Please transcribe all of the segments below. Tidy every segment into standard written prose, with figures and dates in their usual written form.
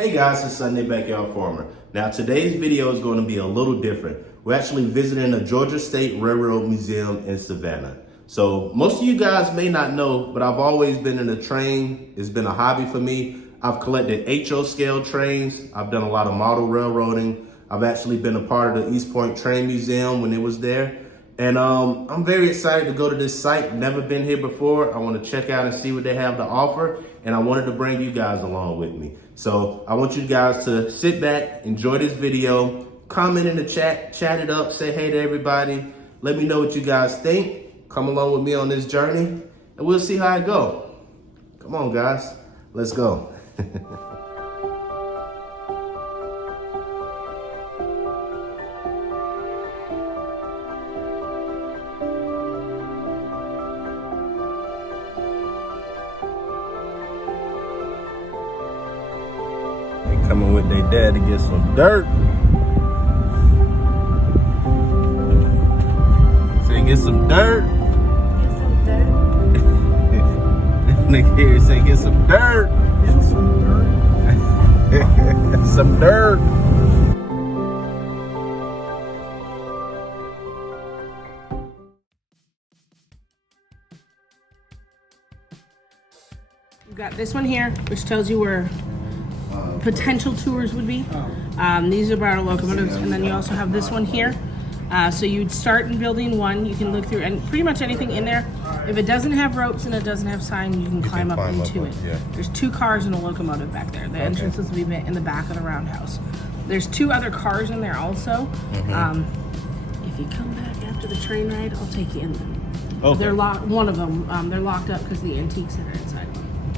Hey guys, it's Sunday Backyard Farmer. Now today's video is going to be a little different. We're actually visiting the Georgia State Railroad Museum in Savannah. So most of you guys may not know, but I've always been in a train. It's been a hobby for me. I've collected HO scale trains. I've done a lot of model railroading. I've actually been a part of the East Point Train Museum when it was there. And I'm very excited to go to this site. Never been here before. I want to check out and see what they have to offer. And I wanted to bring you guys along with me. So I want you guys to sit back, enjoy this video, comment in the chat, chat it up, say hey to everybody. Let me know what you guys think. Come along with me on this journey and we'll see how it goes. Come on guys, let's go. Coming with their dad to get some dirt. Say get some dirt. Get some dirt. Nigga here say get some dirt. Get some dirt. Some dirt. We've got this one here, which tells you where potential tours would be. These are about our locomotives, and then you also have this one here. So you'd start in building one. You can look through and pretty much anything in there. If it doesn't have ropes and it doesn't have sign, you can climb up into it. Yeah. There's 2 cars and a locomotive back there. The entrances will be in the back of the roundhouse. There's 2 other cars in there also. If you come back after the train ride, I'll take you in them. Okay. They're locked. One of them, they're locked up because the antiques that are inside.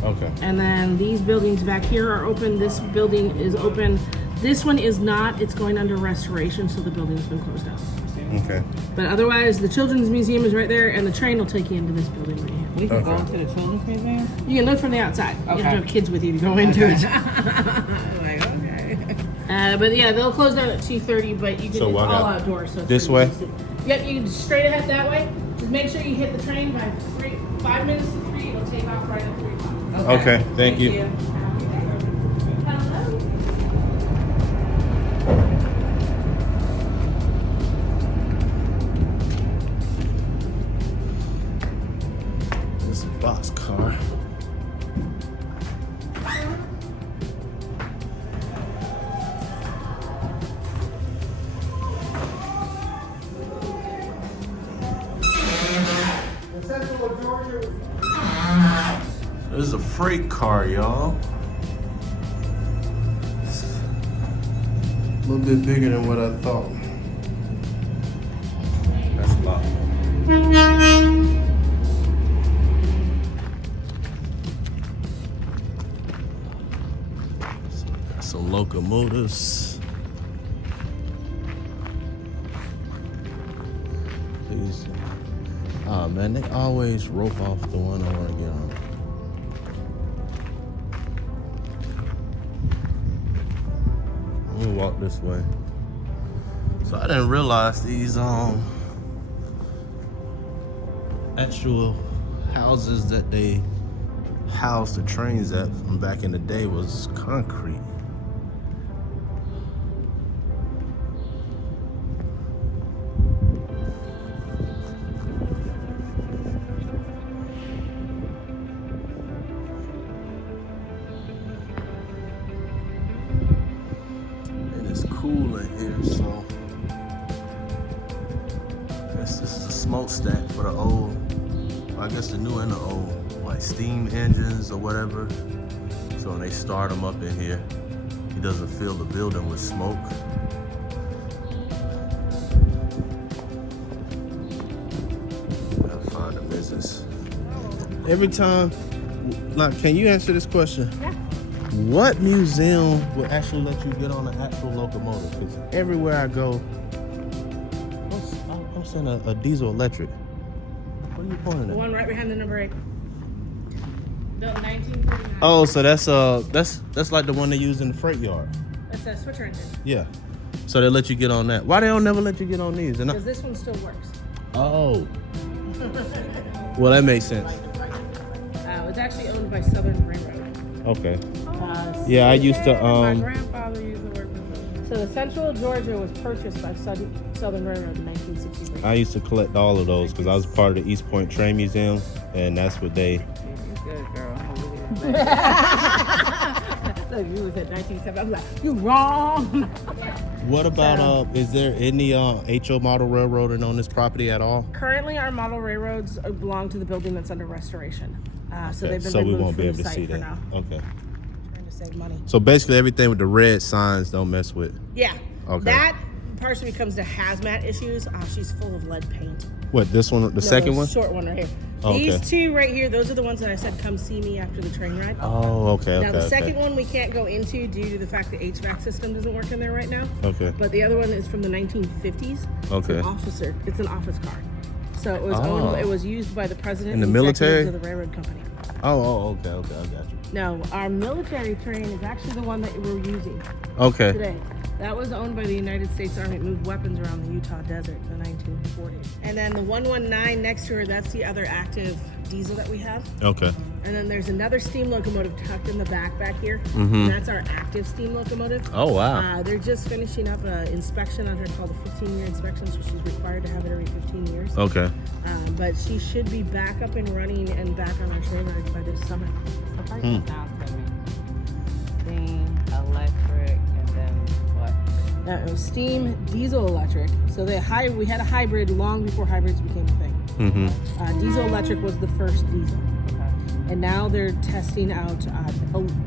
Okay. And then these buildings back here are open. This building is open. This one is not. It's going under restoration, so the building's been closed down. Okay. But otherwise, the Children's Museum is right there, and the train will take you into this building right here. We can go into the Children's Museum? You can look from the outside. You have to Okay. have kids with you to go into it. Like, okay. But yeah, they'll close down at 2:30, but you can, So it's why all not? outdoors. So it's This pretty way? decent. Yep, you can straight ahead that way. Just make sure you hit the train by 5 minutes to 3. It'll take off right at 3 o'clock. Okay, thank you. Hello. This is a box car. This is a freight car, y'all. A little bit bigger than what I thought. That's a lot. So got some locomotives. These. Oh man, they always rope off the one I want to get on. I'm gonna walk this way. So I didn't realize these actual houses that they housed the trains at from back in the day was concrete. Cool in here, so I guess this is a smokestack for the old, I guess the new and the old, like steam engines or whatever. So when they start them up in here, he doesn't fill the building with smoke. Gotta find the business. Every time, like, can you answer this question? Yeah. What museum will actually let you get on an actual locomotive? Because everywhere I go, I'm saying a diesel electric. What are you pointing The at? one right behind the number 8. Built in 1939. Oh, so that's like the one they use in the freight yard. That's a switcher engine. Yeah. So they let you get on that. Why they don't never let you get on these? Because this one still works. Oh. Well, that makes sense. It's actually owned by Southern Railroad. Okay. Yeah, I used to, My grandfather used to work with them. So the Central Georgia was purchased by Southern Railroad in 1963. I used to collect all of those because I was part of the East Point Train Museum, and that's what they. You good, girl. I'm gonna look at that. Look, you was at 1970. I'm like, you wrong. What about is there any HO model railroading on this property at all? Currently, our model railroads belong to the building that's under restoration. So Okay, they've been so we removed won't from be the able to site see for that. now. Okay. Trying to save money. So basically, everything with the red signs don't mess with. Yeah. Okay. That partially comes to hazmat issues. She's full of lead paint. What, this one, the second one? Short one right here. Oh, These okay. two right here, those are the ones that I said come see me after the train ride. Oh, okay. Now the okay. second one we can't go into due to the fact the HVAC system doesn't work in there right now. Okay. But the other one is from the 1950s. Okay. It's an office car. So it was Oh. it was used by the president In the and military? executives of the railroad company. Okay. I got you. No, our military train is actually the one that we're using Okay. today. That was owned by the United States Army. It moved weapons around the Utah desert in the 1940s. And then the 119 next to her, that's the other active diesel that we have. Okay. And then there's another steam locomotive tucked in the back here. Mhm. And that's our active steam locomotive. Oh, wow. They're just finishing up an inspection on her called a 15-year inspection, so she's required to have it every 15 years. Okay. But she should be back up and running and back on our train ride by this summer. So break this down to me. Steam, electric, and then what? It was steam, diesel, electric. So we had a hybrid long before hybrids became a thing. Mm-hmm. Diesel electric was the first diesel. Okay. And now they're testing out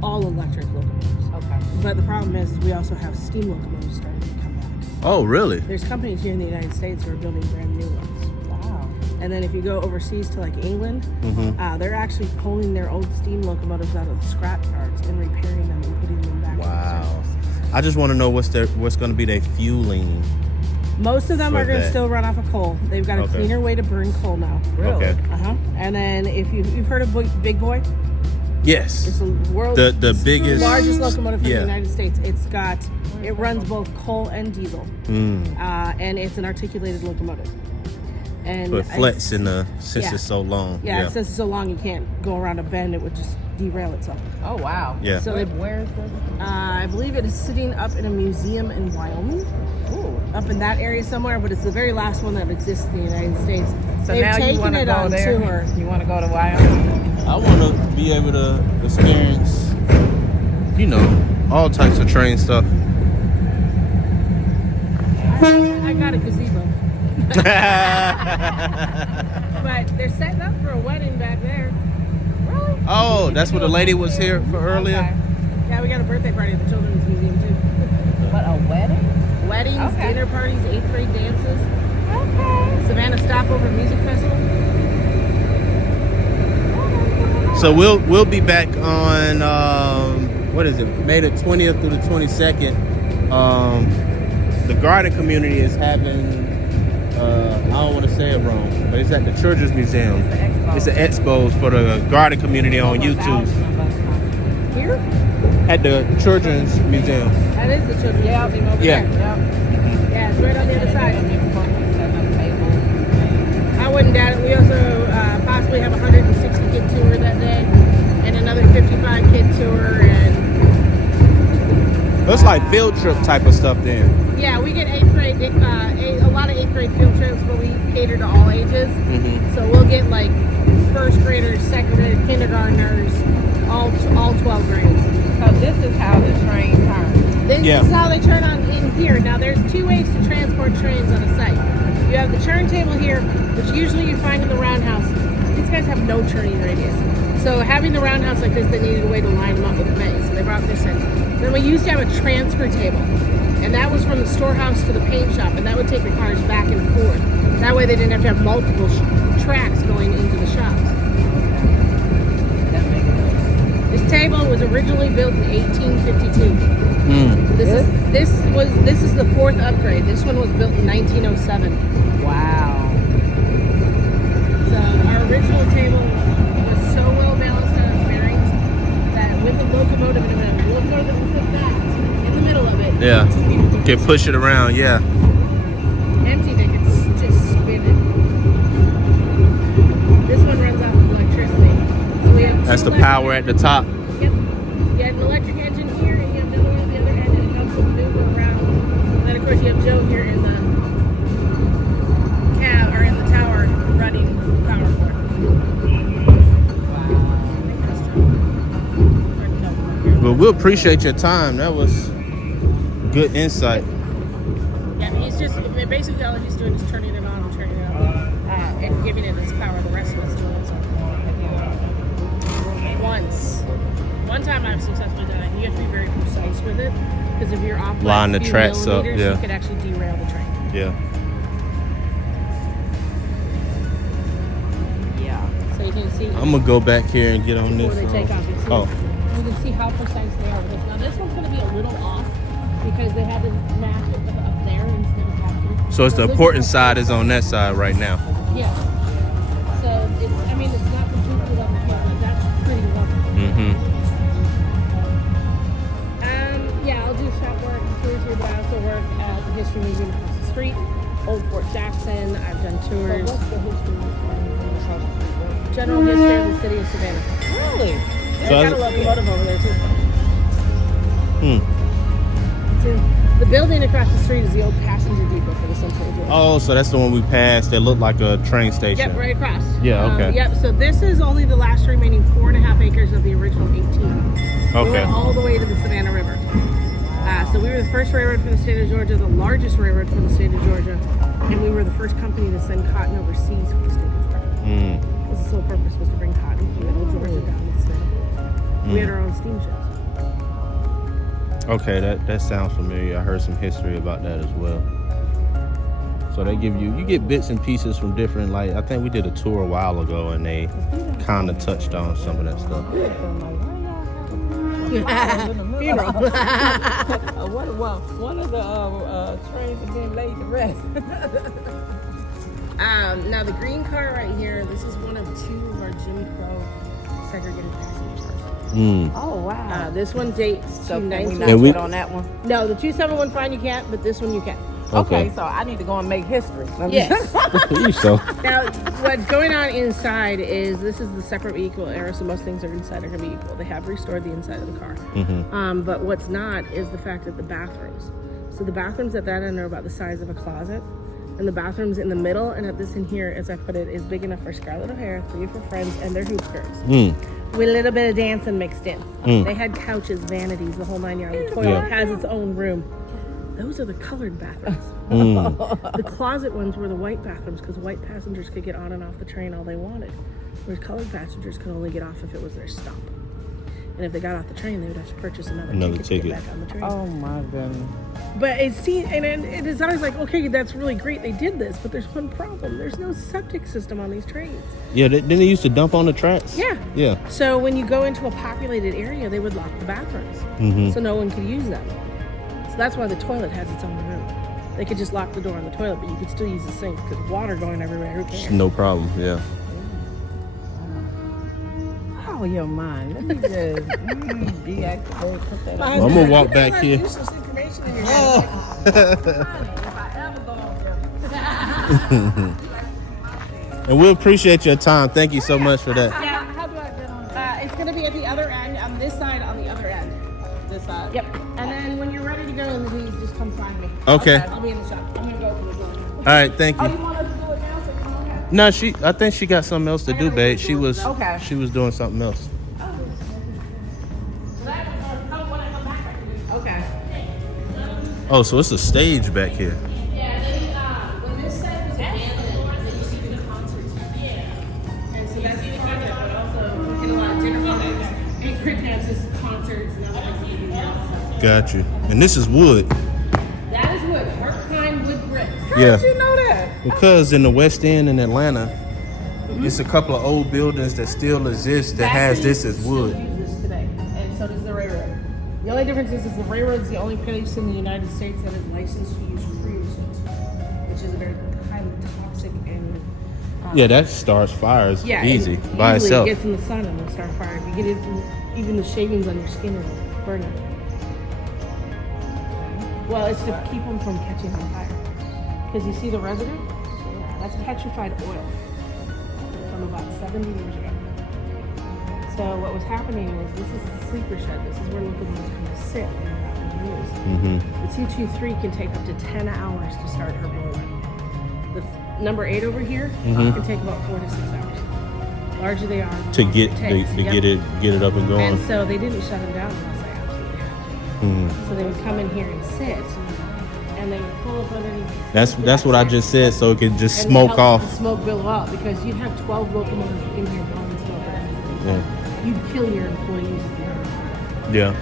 all electric locomotives. Okay. But the problem is we also have steam locomotives starting to come back. Oh, really? There's companies here in the United States who are building brand new ones. Wow. And then if you go overseas to like England, Mm-hmm. they're actually pulling their old steam locomotives out of the scrap yards and repairing them and putting them back Wow. into service. I just want to know what's going to be their fueling. Most of them For are going to that. still run off of coal. They've got a Okay. cleaner way to burn coal now. Okay. And then if you've heard of Big Boy, it's Yes. the world's The biggest. largest locomotive in Yeah. the United States. It runs both coal and diesel, and it's an articulated locomotive. And But flex in the since yeah. it's so long. yeah, since it's so long, you can't go around a bend; it would just derail itself. Oh wow. Yeah. So Where is this? I believe it is sitting up in a museum in Wyoming, up in that area somewhere. But it's the very last one that exists in the United States. So They've now you taken want to it go on there? tour. You want to go to Wyoming? I want to be able to experience, all types of train stuff. I got a gazebo. But they're setting up for a wedding back there. Really? Oh, that's what the lady was here for earlier. Okay. Yeah, we got a birthday party at the Children's Museum too. But a wedding? Weddings, Okay. dinner parties, 8th grade dances, Okay. Savannah Stopover Music Festival. So we'll be back on what is it? May the 20th through the 22nd. The garden community is having I don't want to say it wrong, but it's at the Children's Museum. It's an expo for the garden community on YouTube Here? at the Children's Museum. That is the Children's Museum over Yeah. there. Yeah, it's right on the other side. I wouldn't doubt it. We also possibly have a 160 kid tour that day, and another 55 kid tour, and It's like field trip type of stuff then. yeah, we get 8th grade, a lot of 8th grade field trips, but we cater to all ages. So we'll get like first graders, second graders, kindergartners, all 12 grades. So this is how the train turns. This Yeah. is how they turn on in here. Now there's two ways to transport trains on a site. You have the turntable here, which usually you find in the roundhouse. These guys have no turning radius. So having the roundhouse like this, they needed a way to line them up with the bay. So they brought this in. Then we used to have a transfer table. And that was from the storehouse to the paint shop. And that would take the cars back and forth. That way they didn't have to have multiple tracks going into the shops. That makes sense. This table was originally built in 1852. This is the fourth upgrade. This one was built in 1907. Wow. So our original table was so well balanced on its bearings that with the locomotive in the middle, the locomotive would put that in the middle of it. Yeah. Two people could Can push it around, yeah. empty, they could just spin it. This one runs off of electricity. So we have That's two the power at the top. Yep. You had an electric we appreciate your time. That was good insight. Yeah, he's just basically all he's doing is turning it on and turning it on, and giving it its power. The rest of it's doing its own thing. One time I've successfully done it. You have to be very precise with it because if you're off by Line a the few tracks up, millimeters, yeah. you could actually derail the train. Yeah. Yeah. So you can see I'm gonna go back here and get on before this. they take off. You Oh, can see how precise they are with this. Now this one's going to be a little off because they had to match it up there instead of back here. so it's the This important is- side is on that side right now. Yeah. So it's, I mean, it's not completely level here, but that's pretty level. Mm-hmm. Yeah, I'll do shop work and tours here, but I also work at the History Museum across the street, Old Fort Jackson. I've done tours. What's the history of General history of the city of Savannah. Really? They've So got a I- locomotive over there too. Hmm. So the building across the street is the old passenger depot for the Central Georgia. Oh, so that's the one we passed that looked like a train station. Yep, right across. Yeah, okay. Yep, so this is only the last remaining 4.5 acres of the original 18. We Okay. went all the way to the Savannah River. So we were the first railroad for the state of Georgia, the largest railroad for the state of Georgia, and we were the first company to send cotton overseas for the state of Georgia. Mm. Because the sole purpose was to bring cotton from middle Georgia down to the Savannah. We had our own steamships. Okay, that sounds familiar. I heard some history about that as well. So they give you get bits and pieces from different, like I think we did a tour a while ago and they kind of touched on some of that stuff. Funeral. One of the trains is being laid to rest. Now the green car right here, this is one of 2 of our Jim Crow segregated passenger cars. Mm. Oh wow. This one dates So to can we 19. not And we- put on that one? No, the 271 you can't, but this one you can. Okay, so I need to go and make history. Yes. You so. Now, what's going on inside is this is the separate but equal era, so most things are inside are going to be equal. They have restored the inside of the car. But what's not is the fact that the bathrooms. So the bathrooms at that end are about the size of a closet. And the bathrooms in the middle and at this in here, as I put it, is big enough for Scarlett O'Hara, 3 for friends, and their hoop skirts. With a little bit of dancing mixed in. They had couches, vanities, the whole 9 yards. The toilet has its own room. Those are the colored bathrooms. The closet ones were the white bathrooms because white passengers could get on and off the train all they wanted, whereas colored passengers could only get off if it was their stop. And if they got off the train, they would have to purchase another ticket to get back on the train. Oh my goodness. But it is always like, okay, that's really great. They did this, but there's one problem. There's no septic system on these trains. Yeah, didn't they used to dump on the tracks? Yeah. Yeah. So when you go into a populated area, they would lock the bathrooms, so no one could use them. So that's why the toilet has its own room. They could just lock the door on the toilet, but you could still use the sink because water going everywhere. Who cares? No problem. Yeah. Oh, your mind. Let me just deactivate, put that on. I'm gonna walk back here. Useless information in your If I ever go on there. And we appreciate your time. Thank you so much for that. Yeah, how do I get on it's going to be at the other end, on this side, on the other end. This side. Yep. And then when you're ready to go, please just come find me. Okay. I'll be in the shop. I'm going to go open the door. All right, thank Oh, you. you want us to do it now? So come on ahead. No, I think she got something else to do, babe. She was Okay. she was doing something else. Okay. Oh, so it's a stage back here. Yeah, when this set was abandoned, they used to do the concerts. Yeah. And so that's the concert, but also we did a lot of dinner parties, anchor dances, concerts, and other things that we do here. Got you. And this is wood. That is wood. Hurt pine wood bricks. Yeah. You know that? Because in the West End in Atlanta, it's a couple of old buildings that still exist that has this as wood. Still use this today, and so does the railroad. The only difference is the railroad's the only place in the United States that is licensed to use creosote, which is a very highly toxic and Yeah, that starts fires easy it by easily itself. gets in the sun and will start a fire. If you get it, even the shavings on your skin will burn it. Well, it's to keep them from catching on fire. Because you see the residue? Yeah, that's petrified oil from about 70 years ago. So what was happening is this is the sleeper shed. This is where locomotives come to sit when they're not being used. The 223 can take up to 10 hours to start her blower. The number 8 over here can take about 4 to 6 hours. Larger they are, To longer get it takes. to get it up and going. And so they didn't shut them down unless I absolutely So they would come in here and sit, and they would pull up underneath. That's what I just said, so it could just and smoke help off. The smoke bill up because you'd have 12 locomotives in here blowing smoke. Yeah. You'd kill your employees. Yeah.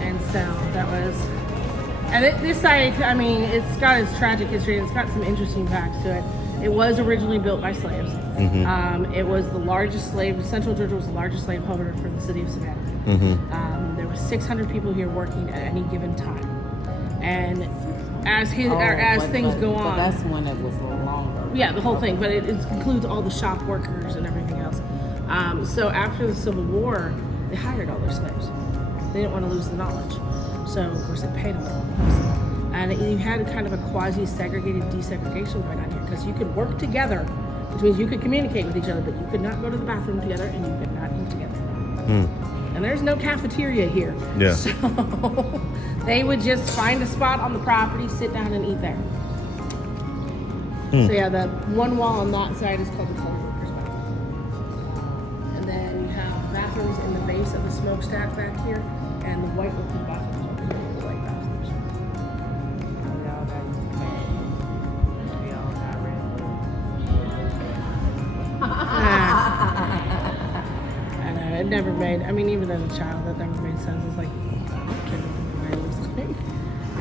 And so that was, and this site, I mean, it's got its tragic history. It's got some interesting facts to it. It was originally built by slaves. It was the largest slave. Central Georgia was the largest slave holder for the city of Savannah. There were 600 people here working at any given time, and as things go on, that's when it was longer. yeah, the whole thing. But it includes all the shop workers and everything else. So after the Civil War, they hired all their slaves. They didn't want to lose the knowledge, so of course they paid them all. And you had kind of a quasi-segregated desegregation going on here because you could work together, which means you could communicate with each other, but you could not go to the bathroom together and you could not eat together. And there's no cafeteria here. Yeah. So they would just find a spot on the property, sit down and eat there. So yeah, the one wall on that side is called the colored workers' bathroom. And then you have bathrooms in the base of the smokestack back here, and the white workers' bathrooms over here, the white bathrooms. We all got mad. We all got rid I know, it never made, I mean, even as a child, that never made sense. It's like, I don't care what it looks like.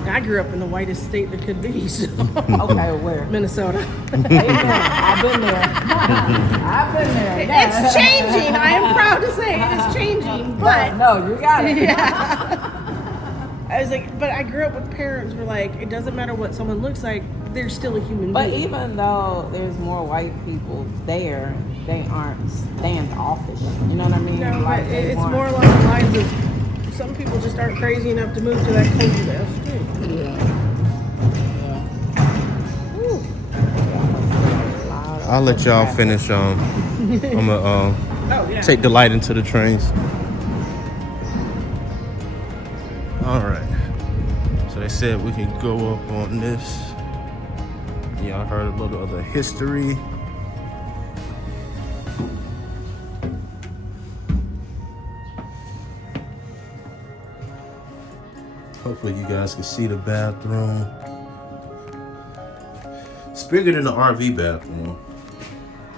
I grew up in the whitest state there could be, so. Okay, where? Minnesota. I've been there. I've been there. It's changing. I am proud to say it is changing, but. No, you got it. I was like, but I grew up with parents who were like, it doesn't matter what someone looks like, they're still a human But being. even though there's more white people there, they aren't standoffish. You know what I mean? No, Like, but they it's weren't- more along the lines of some people just aren't crazy enough to move to that coastal state. Ooh. I'll let y'all finish. I'm gonna Oh, yeah. take the light into the trains. All right. So they said we can go up on this. Y'all heard a little of the history. Hopefully you guys can see the bathroom. It's bigger than the RV bathroom.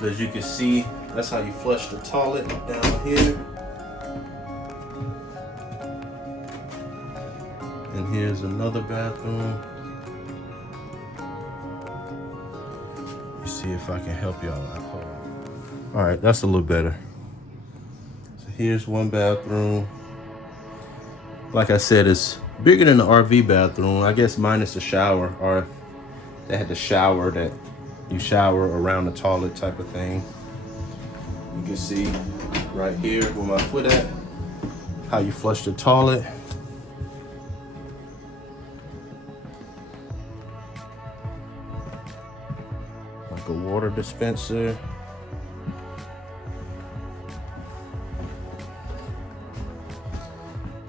As you can see, that's how you flush the toilet down here. And here's another bathroom. You see if I can help y'all out. Hold on. All right, that's a little better. So here's one bathroom. Like I said, it's bigger than the RV bathroom. I guess minus the shower, or if they had the shower that you shower around the toilet type of thing. You can see right here where my foot at, how you flush the toilet. Like a water dispenser.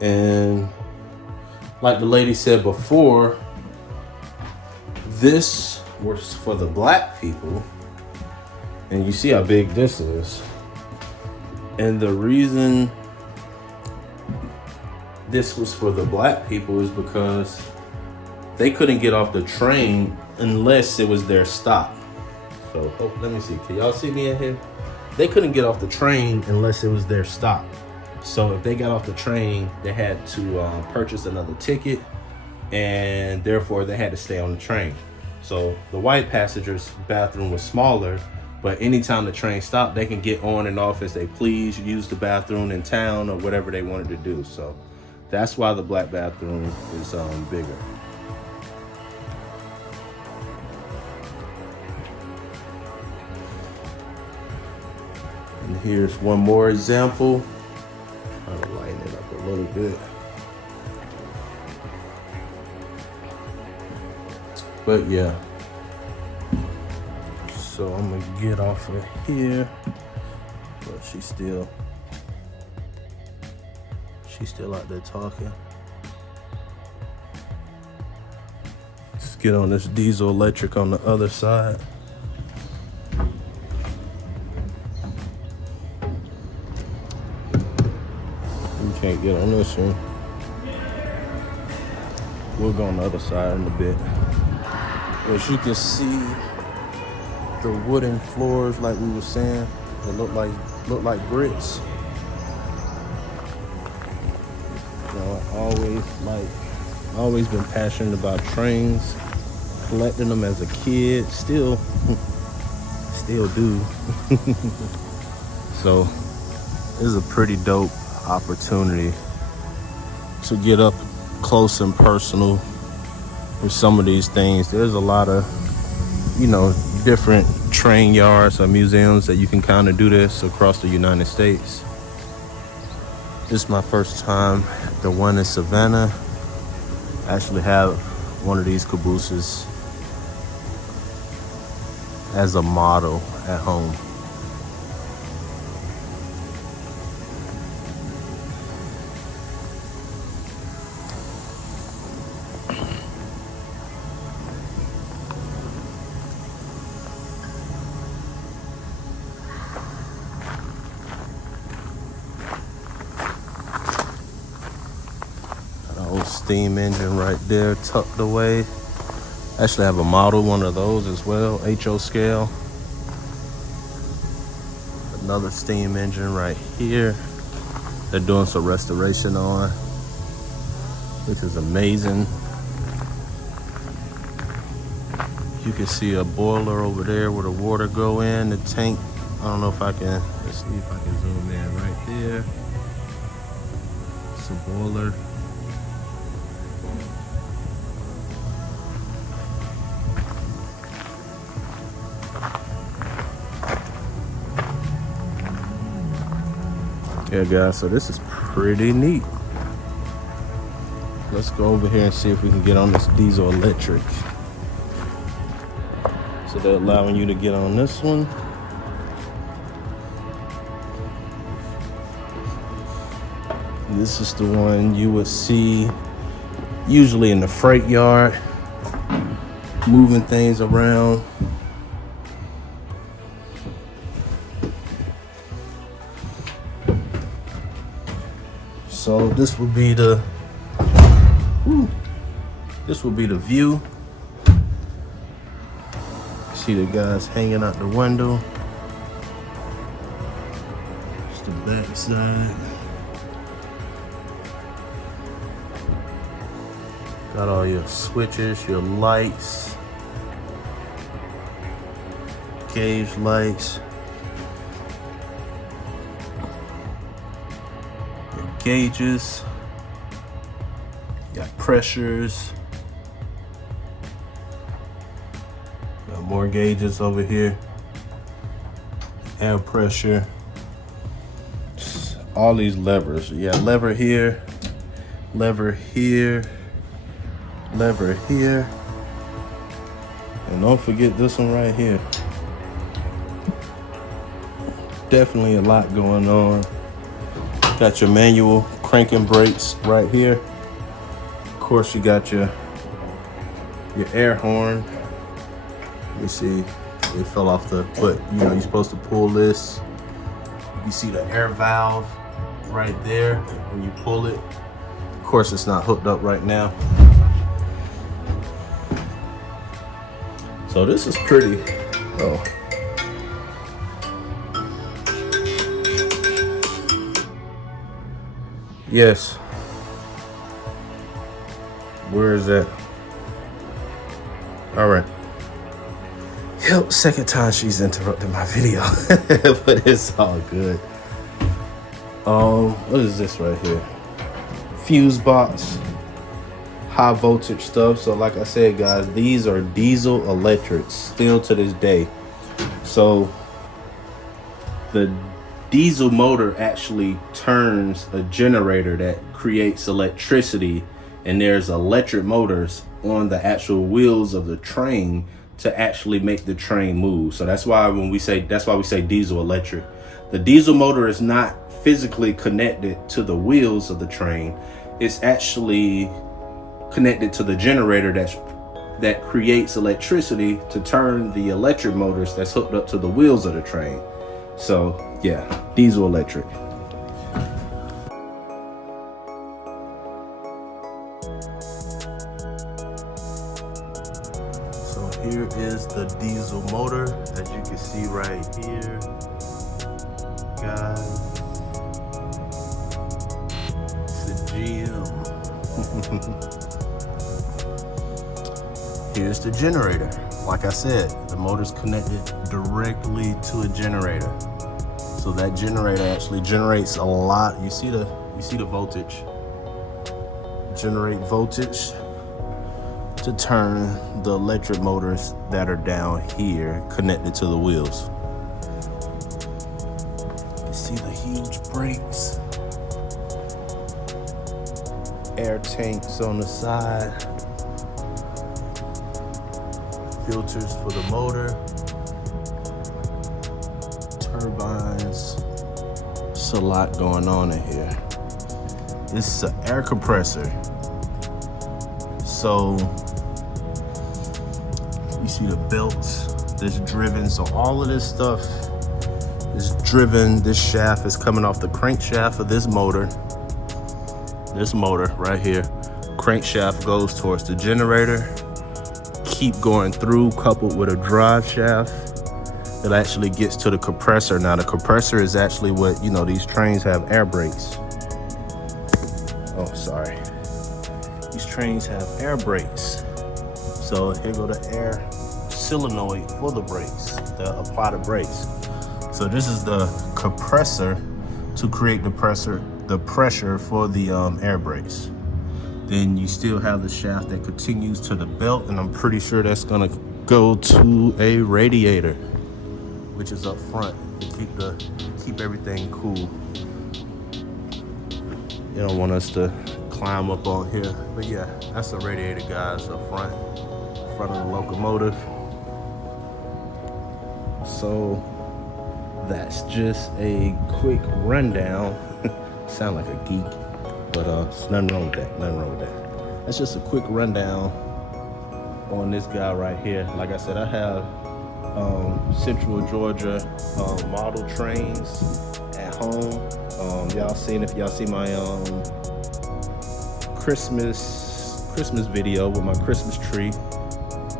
And like the lady said before, this was for the black people. And you see how big this is. And the reason this was for the black people is because they couldn't get off the train unless it was their stop. So, oh, let me see. Can y'all see me in here? They couldn't get off the train unless it was their stop. So if they got off the train, they had to purchase another ticket, and therefore they had to stay on the train. So the white passengers' bathroom was smaller, but anytime the train stopped, they can get on and off as they please, use the bathroom in town or whatever they wanted to do. So that's why the black bathroom is bigger. And here's one more example. I'll lighten it up a little bit. But yeah. So I'm gonna get off of here. But she's still out there talking. Let's get on this diesel electric on the other side. You can't get on this one. We'll go on the other side in a bit. As you can see, the wooden floors, like we were saying, that look like bricks. You know, I've always been passionate about trains, collecting them as a kid, still do. So this is a pretty dope opportunity to get up close and personal with some of these things. There's a lot of, you know, different train yards or museums that you can kind of do this across the United States. This is my first time at the one in Savannah. I actually have one of these cabooses as a model at home. Steam engine right there tucked away. Actually, I have a model one of those as well, HO scale. Another steam engine right here. They're doing some restoration on, which is amazing. You can see a boiler over there where the water go in, the tank. I don't know if I can, let's see if I can zoom in right there. It's a boiler. Yeah, guys, so this is pretty neat. Let's go over here and see if we can get on this diesel electric. So they're allowing you to get on this one. This is the one you would see usually in the freight yard, moving things around. So this would be the view. See the guys hanging out the window. It's the back side. Got all your switches, your lights, gauge lights. Gauges, got pressures, got more gauges over here, air pressure, all these levers. Yeah, lever here, lever here, lever here, and don't forget this one right here. Definitely a lot going on. Got your manual cranking brakes right here. Of course, you got your air horn. Let me see, it fell off the, but you know, you're supposed to pull this. You see the air valve right there when you pull it. Of course, it's not hooked up right now. So this is pretty, oh. Yes. Where is that? All right. Yep, second time she's interrupted my video, but it's all good. What is this right here? Fuse box, high voltage stuff. So like I said, guys, these are diesel electrics still to this day. So the diesel motor actually turns a generator that creates electricity, and there's electric motors on the actual wheels of the train to actually make the train move. So that's why we say diesel electric. The diesel motor is not physically connected to the wheels of the train. It's actually connected to the generator that creates electricity to turn the electric motors that's hooked up to the wheels of the train. So yeah, diesel electric. here is the diesel motor, as you can see right here, guys. It's a GM. Here's the generator. Like I said, the motor's connected directly to a generator. So that generator actually generates a lot. You see the voltage. Generate voltage to turn the electric motors that are down here connected to the wheels. You see the huge brakes. Air tanks on the side. Filters for the motor. Turbines. There's a lot going on in here. This is an air compressor. So you see the belts that's driven. So all of this stuff is driven. This shaft is coming off the crankshaft of this motor. This motor right here. Crankshaft goes towards the generator. Keep going through, coupled with a drive shaft. It actually gets to the compressor. Now the compressor is actually what, you know, these trains have air brakes. Oh, sorry. These trains have air brakes. So here go the air solenoid for the brakes, to apply the brakes. So this is the compressor to create the pressure for the air brakes. Then you still have the shaft that continues to the belt, and I'm pretty sure that's gonna go to a radiator, which is up front to keep everything cool. You don't want us to climb up on here, but yeah, that's the radiator, guys, up front of the locomotive. So that's just a quick rundown. Sound like a geek, but there's nothing wrong with that. Nothing wrong with that. That's just a quick rundown on this guy right here. Like I said, I have Central Georgia model trains at home. Y'all seen, if y'all see my Christmas video with my Christmas tree,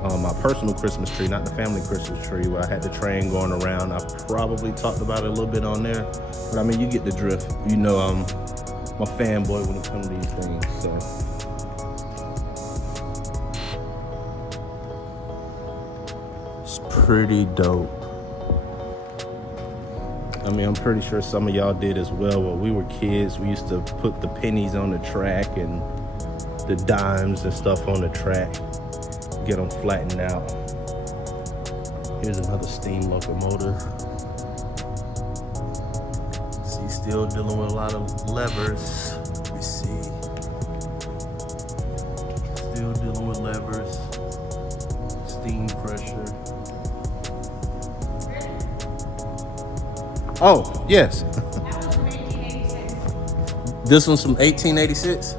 my personal Christmas tree, not the family Christmas tree, where I had the train going around. I probably talked about it a little bit on there, but I mean, you get the drift. You know, I'm a fanboy when it comes to these things. So it's pretty dope. I mean, I'm pretty sure some of y'all did as well. When we were kids, we used to put the pennies on the track and the dimes and stuff on the track, get them flattened out. Here's another steam locomotive. See, still dealing with a lot of levers. Let me see. Still dealing with levers, steam pressure. Oh, yes. That was from 1886. This one's from 1886?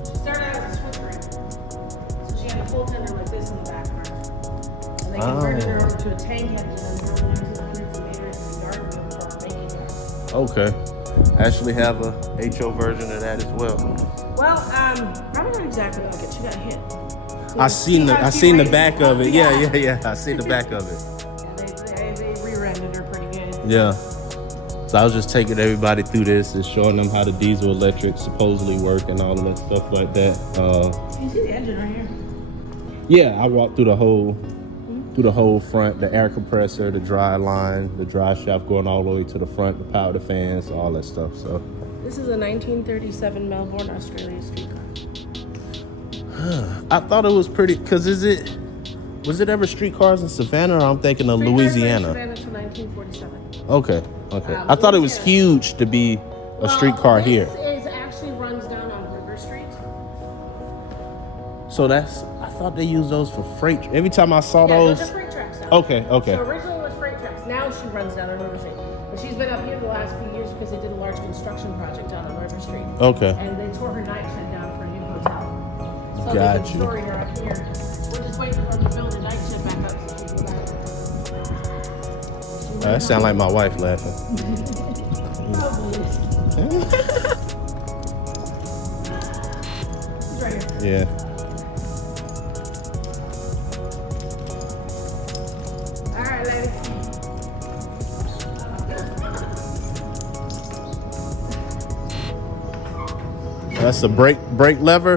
She started out as a switch ring. So she had a full tender like this in the back of her. And they converted her over to a tank engine and drove it into the fruits and made her into the yard wheel for making it. Okay. I actually have a HO version of that as well. Well, I'm not exactly like it. She got hit. So I seen the back of it. Yeah. I seen the back of it. Yeah, they re-rendered her pretty good. Yeah. So I was just taking everybody through this and showing them how the diesel electric supposedly work and all of that stuff like that. You see the engine right here. Yeah, I walked through the whole front, the air compressor, the dry line, the dry shaft going all the way to the front, the power, the fans, all that stuff. So This is a 1937 Melbourne, Australia streetcar. I thought it was pretty, cause was it ever streetcars in Savannah, or I'm thinking of Louisiana? Savannah to 1947. Okay. I thought it was huge to be a streetcar here. This actually runs down on River Street. So I thought they used those for freight. Every time I saw those. Those are freight tracks now. Okay. So originally it was freight tracks. Now she runs down on River Street. But she's been up here the last few years because they did a large construction project out on River Street. Okay. And they tore her night shed down for a new hotel. So Got they've been you. storing her up here. We're just waiting for them to build a night shed back up so she can go back. That sound like my wife laughing. Probably is. She's right here. Yeah. this a brake lever?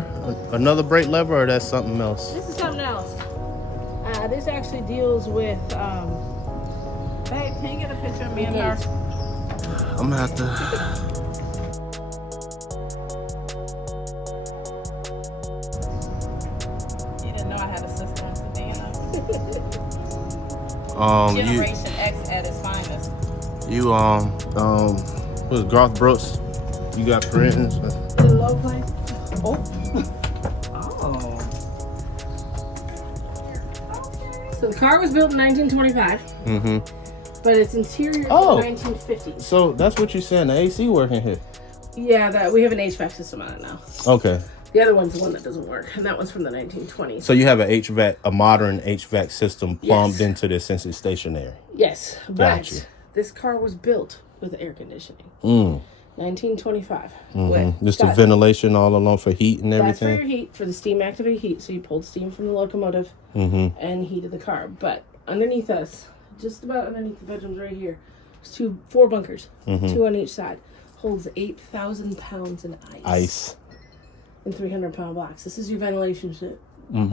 Another brake lever, or that's something else? This is something else. This actually deals with. Babe, can you get a picture of me and her? I'm gonna have to. You didn't know I had a sister in Savannah. Generation X at its finest. What's Garth Brooks? You got friends? The low place. Oh. So the car was built in 1925, but its interior is Oh. 1950. So that's what you're saying. The AC working here? Yeah, that we have an HVAC system on it now. Okay. The other one's the one that doesn't work, and that one's from the 1920s. So you have a modern HVAC system plumbed Yes. into this since it's stationary. Yes, but Gotcha. this car was built with air conditioning. 1925. Just the Got it. ventilation all along for heat and That's for your everything. heat, for the steam activated heat. So you pulled steam from the locomotive and heated the car. But underneath us, just about underneath the bedrooms right here, there's four bunkers, 2 on each side. Holds 8,000 pounds in ice. And 300-pound blocks. This is your ventilation shit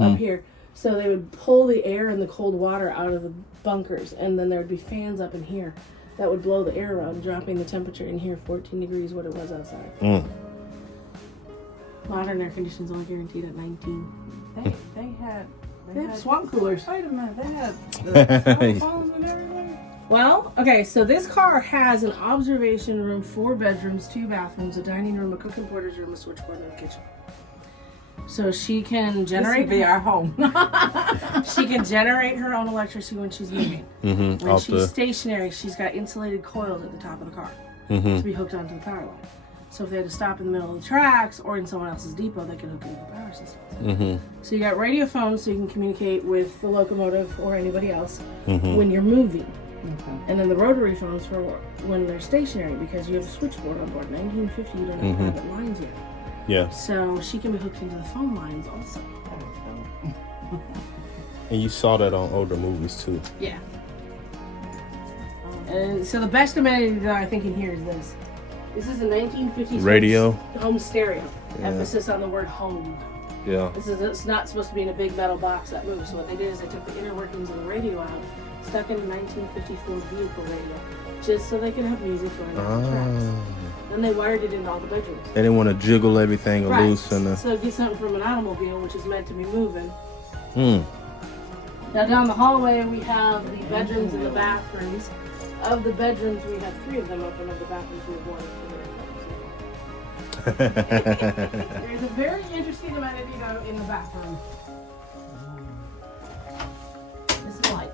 up here. So they would pull the air and the cold water out of the bunkers, and then there would be fans up in here that would blow the air around, dropping the temperature in here 14 degrees what it was outside. Modern air conditioning's only guaranteed at 19. They had swamp coolers. Wait a minute, they had the phones and everything. Well, okay, so this car has an observation room, 4 bedrooms, 2 bathrooms, a dining room, a cook and porter's room, a switchboard, and a kitchen. So she can This generate. would be our home. She can generate her own electricity when she's moving. When she's stationary, she's got insulated coils at the top of the car to be hooked onto the power line. So if they had to stop in the middle of the tracks or in someone else's depot, they can hook into the power system. So you got radio phones so you can communicate with the locomotive or anybody else when you're moving. And then the rotary phones for when they're stationary, because you have a switchboard on board. 1950, you don't have private lines yet. Yeah. So she can be hooked into the phone lines also. And you saw that on older movies too. Yeah. And so the best amenity that I think in here is this. This is a 1950s Radio. home stereo. Emphasis on the word home. Yeah. It's not supposed to be in a big metal box that moves. So what they did is they took the inner workings of the radio out, stuck in a 1954 vehicle radio, just so they could have music going on the tracks. Then they wired it into all the bedrooms. They didn't want to jiggle everything Right. loose and So get something from an automobile, which is meant to be moving. Now down the hallway we have the bedrooms and the bathrooms. Of the bedrooms, we have 3 of them open. Of the bathrooms, we have 1. There's a very interesting amenity though in the bathroom. This is light.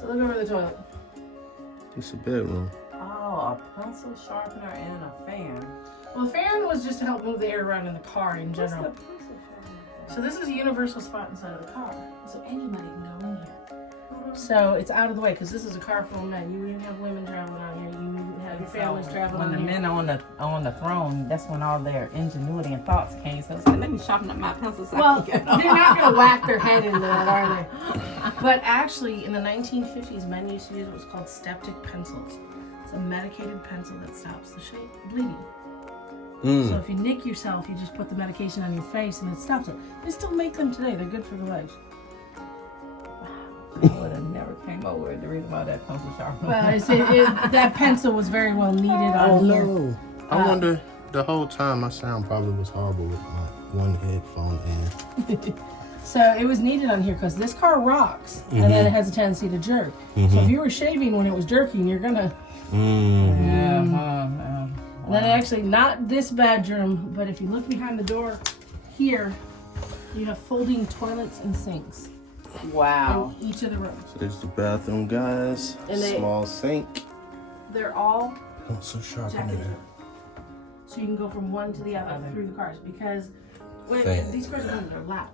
So look over the toilet. It's a bedroom. Oh, a pencil sharpener and a fan. Well, the fan was just to help move the air around in the car in general. So this is a universal spot inside of the car, so anybody can go in here. So it's out of the way because this is a car full of men. You wouldn't have women traveling out here. You wouldn't have your families traveling When out the here. men are on the throne, that's when all their ingenuity and thoughts came. So it's like, let me sharpen up my pencils. Well, they're not going to whack their head into that, are they? But actually, in the 1950s, men used to use what was called Steptic pencils. It's a medicated pencil that stops the bleeding. So if you nick yourself, you just put the medication on your face and it stops it. They still make them today. They're good for the legs. I would have never came over to read about that pencil sharpener. Well, that pencil was very well needed on here. I wonder, the whole time my sound probably was horrible with my one headphone and So it was needed on here because this car rocks and then it has a tendency to jerk. So if you were shaving when it was jerking, you're gonna. And then actually not this bedroom, but if you look behind the door here, you have folding toilets and sinks Wow. in each of the rooms. So there's the bathroom, guys. And they- Small sink. They're all Oh, so sharp in jacketed. there. So you can go from one to the other through the cars because Fan. these cars are moving, they're loud.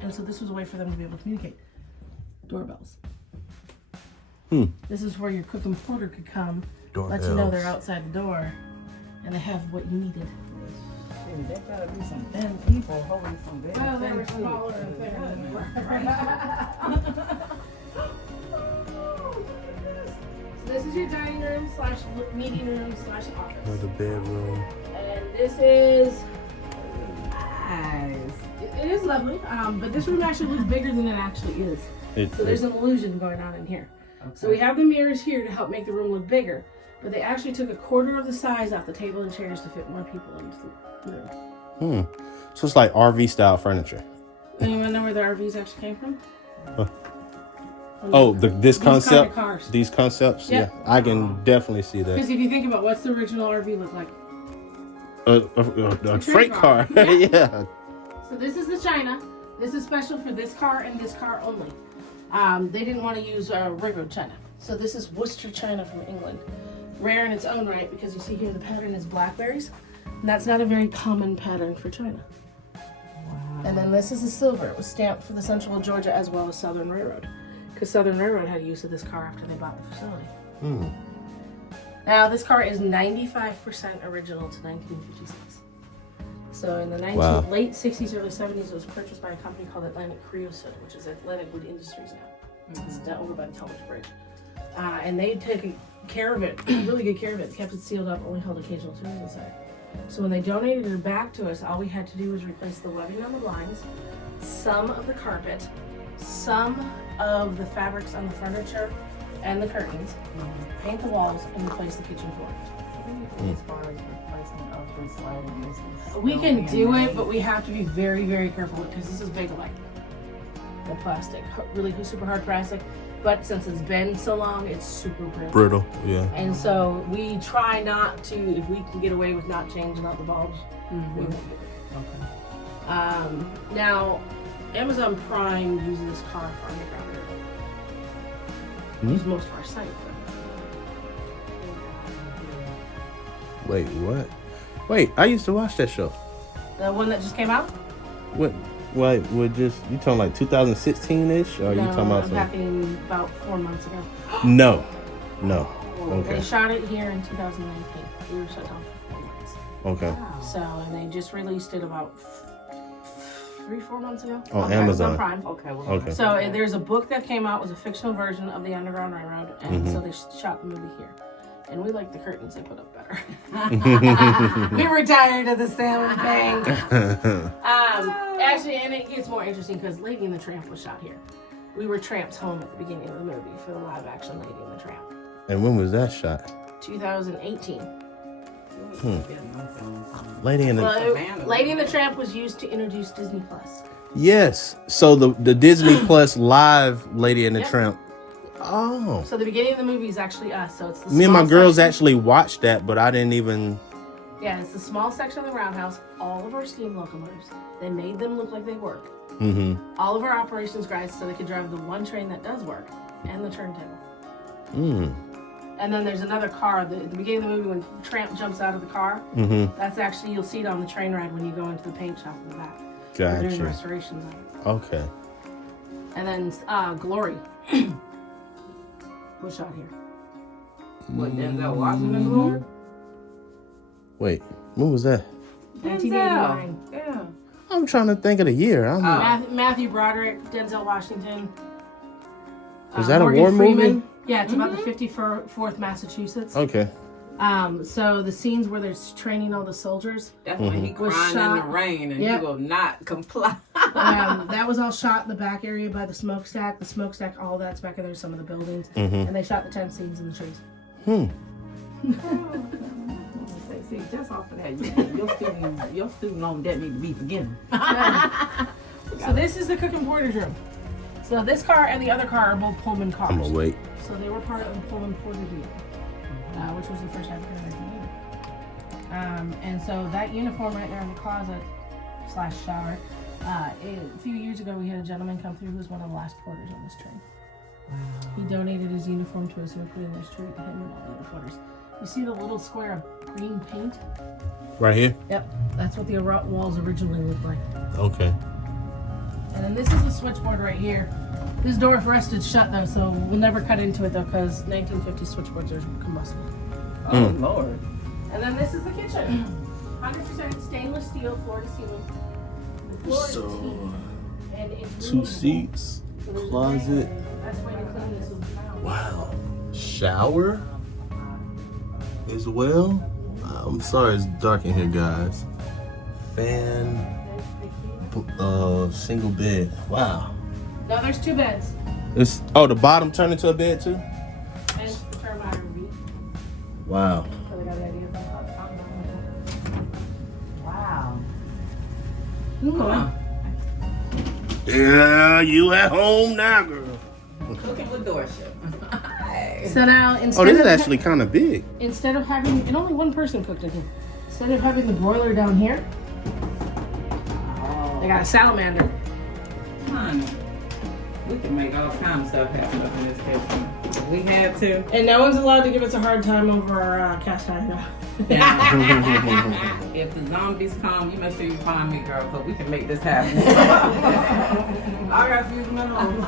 And so this was a way for them to be able to communicate. Doorbells. This is where your cook and porter could come, let you know they're outside the door, and they have what you needed. Dude, there gotta be some thin people holding some big Well, they thin were food. smaller and thinner than we were. So this is your dining room / meeting room / office. Another bedroom. And this is is lovely, but this room actually looks bigger than it actually is. So there's an illusion going on in here. So we have the mirrors here to help make the room look bigger, but they actually took a quarter of the size off the table and chairs to fit more people into the room. So it's like RV style furniture. Anyone know where the RVs actually came from? Oh, this concept? Kind of cars. These concepts? Yep. Yeah, I can definitely see that. Because if you think about what's the original RV look like? A freight car. Yeah. Yeah. So this is the China. This is special for this car and this car only. They didn't want to use railroad China. So this is Worcester China from England. Rare in its own right because you see here the pattern is blackberries. And that's not a very common pattern for China. And then this is the silver. It was stamped for the Central of Georgia as well as Southern Railroad. Because Southern Railroad had use of this car after they bought the facility. Now this car is 95% original to 1956. So in the late 60s, early 70s, it was purchased by a company called Atlantic Creosote, which is Atlantic Wood Industries now. It's down over by the Talmadge Bridge. And they took care of it, really good care of it, kept it sealed up, only held occasional tours inside. So when they donated it back to us, all we had to do was replace the webbing on the blinds, some of the carpet, some of the fabrics on the furniture and the curtains, paint the walls, and replace the kitchen floor. As far as replacement of this lighting, this is We still can being do made. it, but we have to be very, very careful because this is big like the plastic, really super hard plastic. But since it's been so long, it's super brittle. Brittle, yeah. And so we try not to, if we can get away with not changing out the bulbs, we won't do it. Okay. Now, Amazon Prime uses this car for underground. Use most of our site. Wait, what? Wait, I used to watch that show. The one that just came out? What? Wait, you talking like 2016-ish? Or are you talking about I'm talking about 4 months ago. No. They Okay. shot it here in 2019. We were shut down for 4 months. Okay. So, and they just released it about 3-4 months ago. On Amazon. Prime. Okay. Well, Okay. So there's a book that came out, was a fictional version of the Underground Railroad, and so they shot the movie here. And we like the curtains they put up better. We were tired of the salmon thing. Actually, and it gets more interesting because Lady and the Tramp was shot here. We were Tramp's home at the beginning of the movie for the live action Lady and the Tramp. And when was that shot? 2018. Lady in the... Well, Lady and the Tramp was used to introduce Disney Plus. Yes. So the Disney Plus live Lady and the Tramp. Oh. So the beginning of the movie is actually us. So it's the Me and my small girls section. actually watched that, but I didn't even... Yeah, it's the small section of the roundhouse. All of our steam locomotives. They made them look like they work. All of our operations guys so they could drive the one train that does work and the turntable. And then there's another car. At the beginning of the movie when Tramp jumps out of the car, that's actually, you'll see it on the train ride when you go into the paint shop in the back. They're doing Gotcha. restorations on it. Okay. And then Glory was shot here. What, Denzel Washington Glory? Wait, when was that? 1989. Yeah. I'm trying to think of the year. Matthew Broderick, Denzel Washington. Is that a Morgan war Freeman. movie? Yeah, it's about the 54th Massachusetts. Okay. So the scenes where they're training all the soldiers, That's when he Was crying in the shot- rain and Yep. you will not comply. that was all shot in the back area by the smokestack. The smokestack, all that's back in there, some of the buildings. And they shot the tent scenes in the trees. See, just off of that, your student loan debt need to be forgiven. So this is the cook and porter's room. So this car and the other car are both Pullman cars. I'm gonna wait. So they were part of the Pullman Porter deal, which was the first African American unit. And so that uniform right there in the closet / shower. A few years ago, we had a gentleman come through who was one of the last porters on this train. He donated his uniform to us and we put it in this tree to him and all the other porters. You see the little square of green paint? Right here? Yep, that's what the walls originally looked like. Okay. And then this is the switchboard right here. This door rested shut though, so we'll never cut into it though, because 1950 switchboards are combustible. Oh, Lord. And then this is the kitchen. 100% stainless steel, floor to ceiling. The floor is tin, and it's Two movable. seats, So there's a closet. drain. That's why they clean this with towels. Wow. Shower as well. I'm sorry it's dark in here, guys. Fan, single bed. Wow. No, there's 2 beds. It's the bottom turned into a bed too. And the turbine would be. Wow. So they got the idea about Wow. Come on. Yeah, you at home now, girl. Cooking with Dorsha. So now Oh, instead this is of actually kind of big. instead of having and only one person cooked in here. Instead of having the broiler down here, they got a salamander. Honey, we can make all kinds of stuff happen up in this kitchen. We had to. And no one's allowed to give us a hard time over our cast iron. If the zombies come, you make sure you find me, girl, because we can make this happen. I got to use them at home.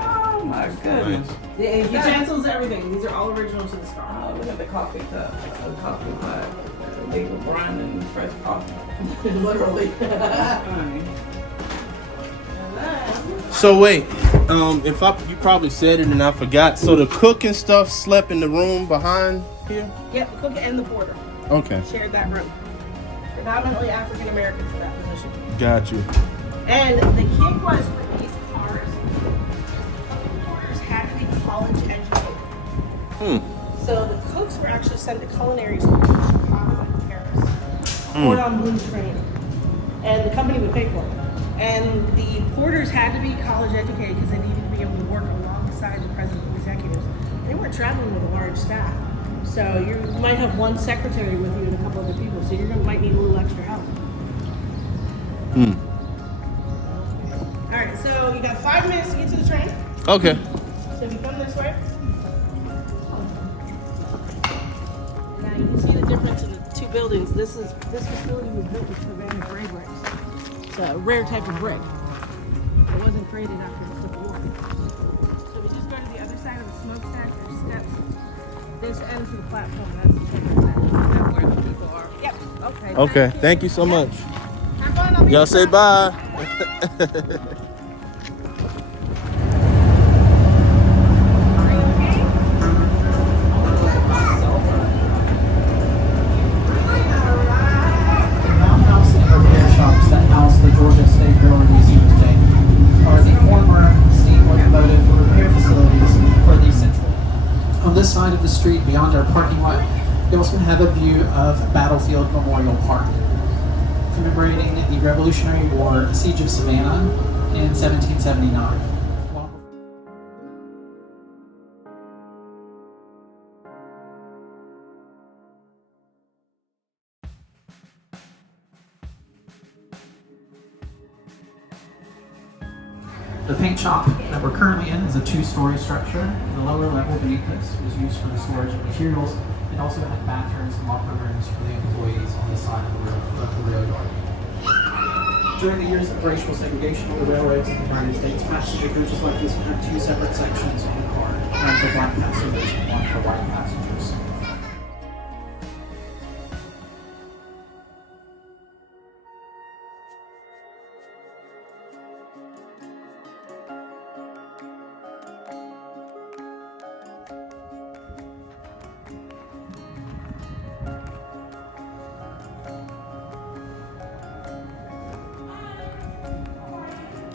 Oh my goodness. Nice. Yeah, Utensils, everything. These are all original to the star. Oh, look at the coffee cup, the coffee pot. They were grinding fresh coffee. Literally. Honey. So wait, you probably said it and I forgot. So the cook and stuff slept in the room behind here. Yep, the cook and the porter Okay, shared that room. Predominantly African Americans for that position. got you. And the kick was for these cars, the porters had to be college educated. So the cooks were actually sent to culinary school in Chicago and Paris, Cordon Bleu training, and the company would pay for it. And the porters had to be college educated because they needed to be able to work alongside the president and executives. They weren't traveling with a large staff, so you might have one secretary with you and a couple other people, so might need a little extra help. All right, so you got 5 minutes to get to the train. Okay. So if you come this way. Now you can see the difference in the 2 buildings. This facility was built with Savannah gray bricks. It's a rare type of brick. It wasn't created after the Civil War. So we just go to the other side of the smokestack. There's steps. This ends to the platform. That's the train section. That's where the people are. Yep. Okay. Okay. Thank you so much. Have fun. I'll be Y'all say bye. Roundhouse and repair shops that house the Georgia State Railroad Museum today are the former steam locomotive repair facilities for the Central. On this side of the street, beyond our parking lot, you also have a view of Battlefield Memorial Park, commemorating the Revolutionary War Siege of Savannah in 1779. The paint shop that we're currently in is a 2-story structure. The lower level beneath this was used for the storage of materials. It also had bathrooms and locker rooms for the employees on the side of the rail yard. During the years of racial segregation on the railroads in the United States, passenger coaches like this would have 2 separate sections on the car, one for black passengers and one for white passengers.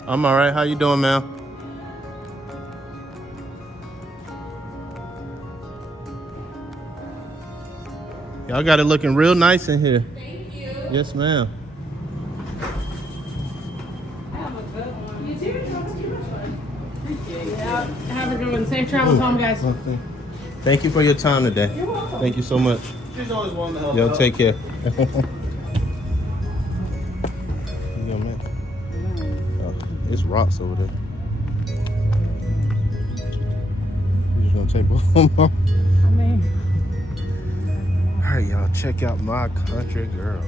I'm all right. How you doing, ma'am? Y'all got it looking real nice in here. Thank you. Yes, ma'am. Have a good one. You too. Don't have too much fun. Yeah. Have a good one. Safe travels home, guys. Okay. Thank you for your time today. You're welcome. Thank you so much. She's always wanting to help Yo, out. take care. Yo, man. Oh, it's rocks over there. You just want to take both of them off? I mean, All right, y'all, check out my country girl.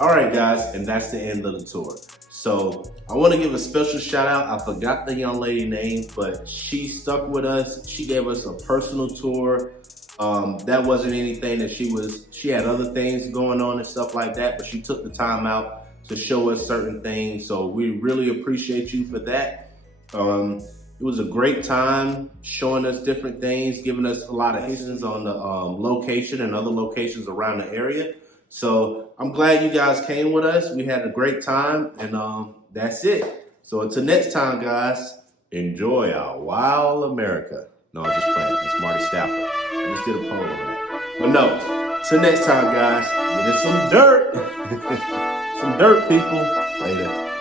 All right, guys, and that's the end of the tour. So I want to give a special shout out. I forgot the young lady name, but she stuck with us. She gave us a personal tour. That wasn't anything that she had other things going on and stuff like that, but she took the time out to show us certain things. So we really appreciate you for that. It was a great time showing us different things, giving us a lot of hints on the location and other locations around the area. So I'm glad you guys came with us. We had a great time, and that's it. So until next time, guys, enjoy our wild America. No, I'm just playing. It's Marty Stafford. I just did a poll on that. But no, till next time, guys, get in some dirt. Some dirt, people. Later.